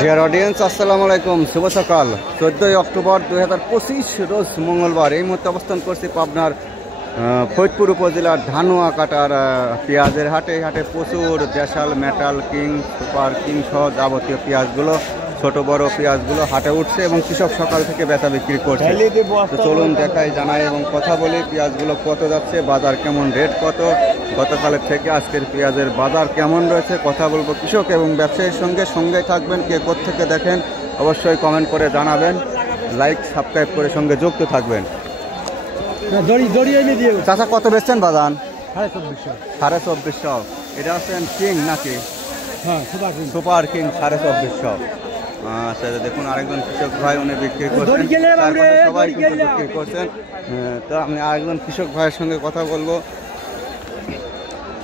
Dear audience, আসসালামু আলাইকুম। শুভ সকাল। 14 অক্টোবর 2025 রোজ মঙ্গলবার। এই মুহূর্তে অবস্থান করছি পাবনার ফরিদপুর উপজেলার ধানুয়া কাটার পেঁয়াজের হাটে। এই হাটে প্রচুর দেশাল, মেটাল, কিং, সুপার কিং সহ যাবতীয় পেঁয়াজগুলো, ছোট বড় পেঁয়াজগুলো হাটে উঠছে এবং কৃষক সকাল থেকে বেচা বিক্রি করছে। তো চলুন দেখাই, জানাই এবং কথা বলি পেঁয়াজগুলো কত যাচ্ছে, বাজার কেমন, রেট কত, গতকালের থেকে আজকের পেঁয়াজের বাজার কেমন রয়েছে, কথা বলবো কৃষক এবং ব্যবসায়ীর সঙ্গে। সঙ্গে থাকবেন, কে কোত্থেকে দেখেন অবশ্যই কমেন্ট করে জানাবেন, লাইক সাবস্ক্রাইব করে সঙ্গে যুক্ত থাকবেন। চাচা কত বেচছেন বাজান? 2450। এটা হচ্ছেন কিং নাকি? Super king 2450। আচ্ছা, দেখুন আরেকজন কৃষক ভাই উনি বিক্রি করছেন, সবাই বিক্রি করছেন। তো আমি আরেকজন কৃষক ভাইয়ের সঙ্গে কথা বলবো।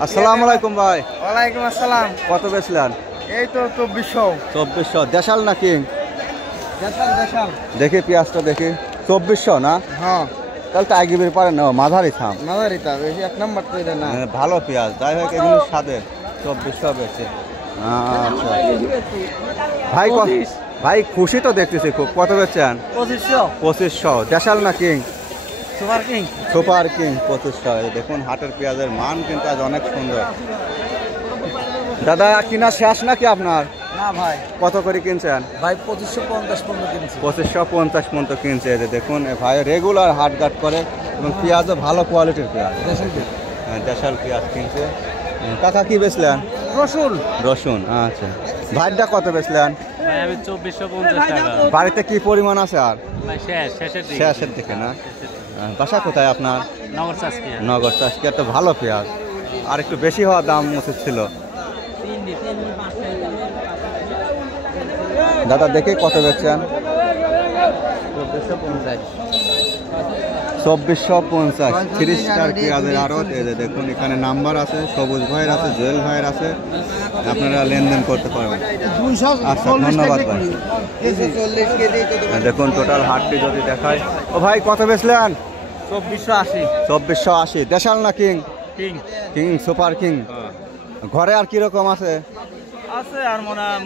আসসালামু আলাইকুম ভাই। ওয়ালাইকুম আসসালাম। কত বেচলেন? এই তো 2400। দেশাল নাকি? দেশাল। দেখি পেঁয়াজটা দেখি। 2400 না? হ্যাঁ, তাহলে তো আগে বের পারেন না, মাঝারি থাম। মাদারিতা বেশি এক নাম্বার তো এটা না। ভালো পেঁয়াজ, যাই হোক এগুলো স্বাদের। 2400 বেচে। আচ্ছা ভাই, ভাই খুশি তো দেখতেছি খুব। কত বেচছেন? 2500। দেশাল না king? Super king. Super king 2500। দেখুন হাটের পেঁয়াজের মান কিন্তু আজ অনেক সুন্দর। দাদা কিনা শেষ নাকি আপনার? না ভাই। কত করে কিনছেন ভাই? 2550 পর্যন্ত কিনছি। 2550 পর্যন্ত কিনছে। এই যে দেখুন ভাই রেগুলার হাটঘাট করে এবং পেঁয়াজও ভালো কোয়ালিটির পেঁয়াজ, দেশাল পেঁয়াজ কিনছে। কাকা কি বেচলেন? রসুন। আচ্ছা, ভাইটা কত বেচলেন? আমি 2450 টাকা। বাড়িতে কি পরিমাণ আছে আর? শেষের দিকে না? বাসা কোথায় আপনার? নগর চাষকিয়া। তো ভালো পেঁয়াজ, আর একটু বেশি হওয়ার দাম উচিত ছিল। দাদা দেখে কত বেচছেন? 2450। 3 স্টার পেঁয়াজের আড়ত। এই যে দেখুন এখানে নাম্বার আছে, সবুজ ভাইয়ের আছে, জুয়েল ভাইয়ের আছে, আপনারা লেনদেন করতে পারবেন। আচ্ছা, ধন্যবাদ ভাই। দেখুন টোটাল হাটটি যদি দেখায়। ও ভাই কত বেচলেন? 2480। দেশাল না কিং? King super king. ঘরে আর কিরকম আছে? আর মনে হয়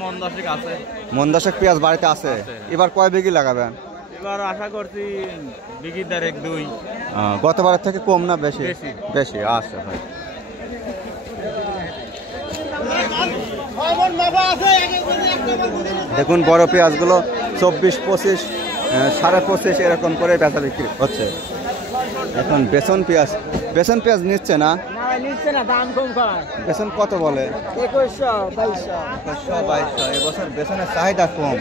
মন 10 পেঁয়াজ বাড়িতে আছে। এবার কয় বিঘি লাগাবেন? এবার আশা করছি বিঘি 1.5-2। গতবারের থেকে কম না বেশি? বেশি। আচ্ছা ভাই। দেখুন বড় পেঁয়াজগুলো 24-25, 25.5 এরকম করে বেচা বিক্রি হচ্ছে। এখন বেসন পেঁয়াজ নিচ্ছে না? বেসন কত বলে? 2100-2200। এবছর বেসনের চাহিদা কম।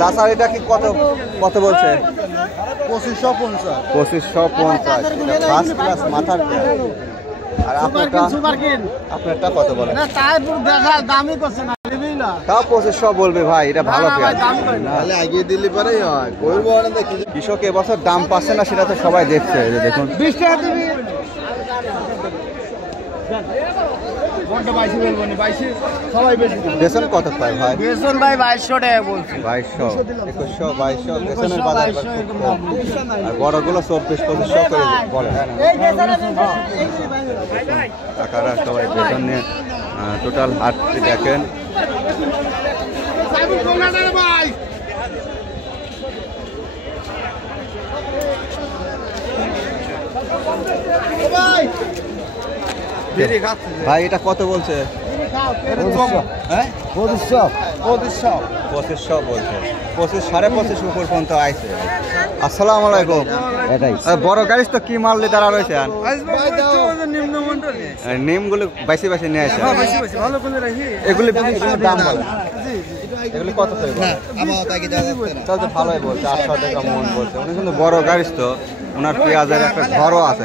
চাষার এটা কি কত বলছে? 2550। ফার্স্ট ক্লাস মাথার পেঁয়াজ। আর আপনারটা কত বলে? তাও 2500 বলবে ভাই, এটা ভালো পেঁয়াজ। কৃষক এবছর দাম পাচ্ছে না, সেটা তো সবাই দেখছে। দেখুন বেসন কত পায় ভাই? বেসন ভাই 2200 টাকা বলছি। 2200 বেসনের বাজার আর বড়গুলো 24-2500 করে বলে। টাকারা সবাই বেতন নিয়ে টোটাল হাটটি দেখেন। ভাই এটা কত বলছে? 2500 বলছে। 25-25.5 উপর পর্যন্ত আইছে। আসসালামু আলাইকুম। বড় গাড়ি তো কি মাল দাঁড়া রয়েছে? নিমগুলো বাইসে নিয়ে আসে। এগুলি দাম বলে? এগুলি কত করে বলে? তাহলে তো ভালোই বলছে, 800 টাকা মন বলছে। উনি কিন্তু বড় গাড়ি তো, ওনার পেঁয়াজের একটা ঘরও আছে।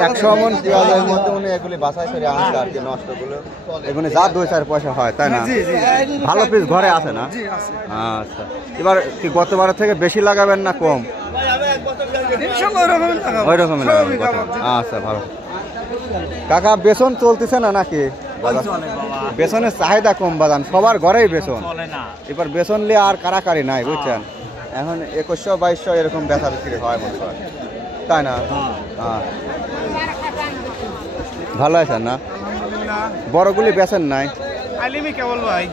100 মন পেঁয়াজের মধ্যে উনি এগুলি বাছাই করে আনছে আর কি, নষ্টগুলো। এগুলি যা 2-4 পয়সা হয়, তাই না? ভালো পিস ঘরে আছে না? আচ্ছা, এবার কি গতবারের থেকে বেশি লাগাবেন না কম? ওই রকমই লাগাবেন। আচ্ছা ভালো। কাকা বেসন চলতেছে না নাকি? বাজার চলে বাবা বেসনের চাহিদা কম বাজান, সবার ঘরেই বেসন। চলে না এবার বেসন নিয়ে আর কারাকারি নাই বুঝছেন, এখন 2100-2200 এরকম বেচা বিক্রি হয় মনে করেন, তাই না? হ্যাঁ, ভালো আছেন না? বড়গুলি বেচেন নাই? আলিমি কেবল ভাই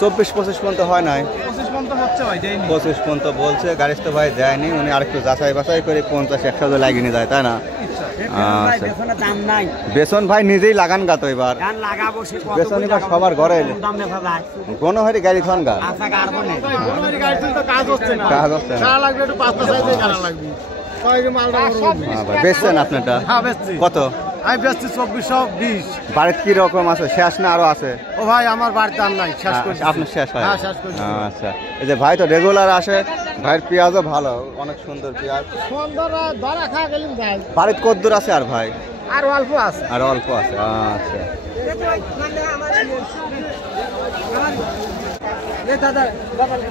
24-25 পর্যন্ত হয় নাই? 25 পর্যন্ত হচ্ছে ভাই দেয়নি 25 পর্যন্ত বলছে, গাড়ি তো ভাই দেয়নি, উনি আরেকটু যাচাই বাছাই করে 50-100 লাগিয়ে নিয়ে যায়, তাই না? আচ্ছা, দাম নাই বেসন ভাই নিজেই লাগান গা তো এবার, গান লাগাবো সে বেসন এবার সবার ঘরে এলে দাম দেখা যায় গণহারি গাড়ি থন গা, আচ্ছা গাড়বো না কোনোবারই গাড়ি তো কাজ হচ্ছে না কাজ হচ্ছে না। সারা লাগবে একটু 5টা সাইজে গাড়া লাগবে কয়েক মালটা হ্যাঁ ভাই, বেচছেন আপনারটা হ্যাঁ বেচছি কত? আমি বেচছি 2420 বাড়িতে কি রকম আছে, শেষ না আরো আছে? ও ভাই আমার বাড়িতে আর নাই শেষ করে আপনার শেষ হয়? হ্যাঁ শেষ করে আচ্ছা, এই যে ভাই তো রেগুলার আসে, ভাইয়ের পেঁয়াজও ভালো, অনেক সুন্দর পেঁয়াজ। সুন্দর ধরা খা গেলেন যাই বাড়িতে কদ্দূর আছে আর ভাই? আর অল্প আছে আর অল্প আছে, আচ্ছা। দাদা গাড়ি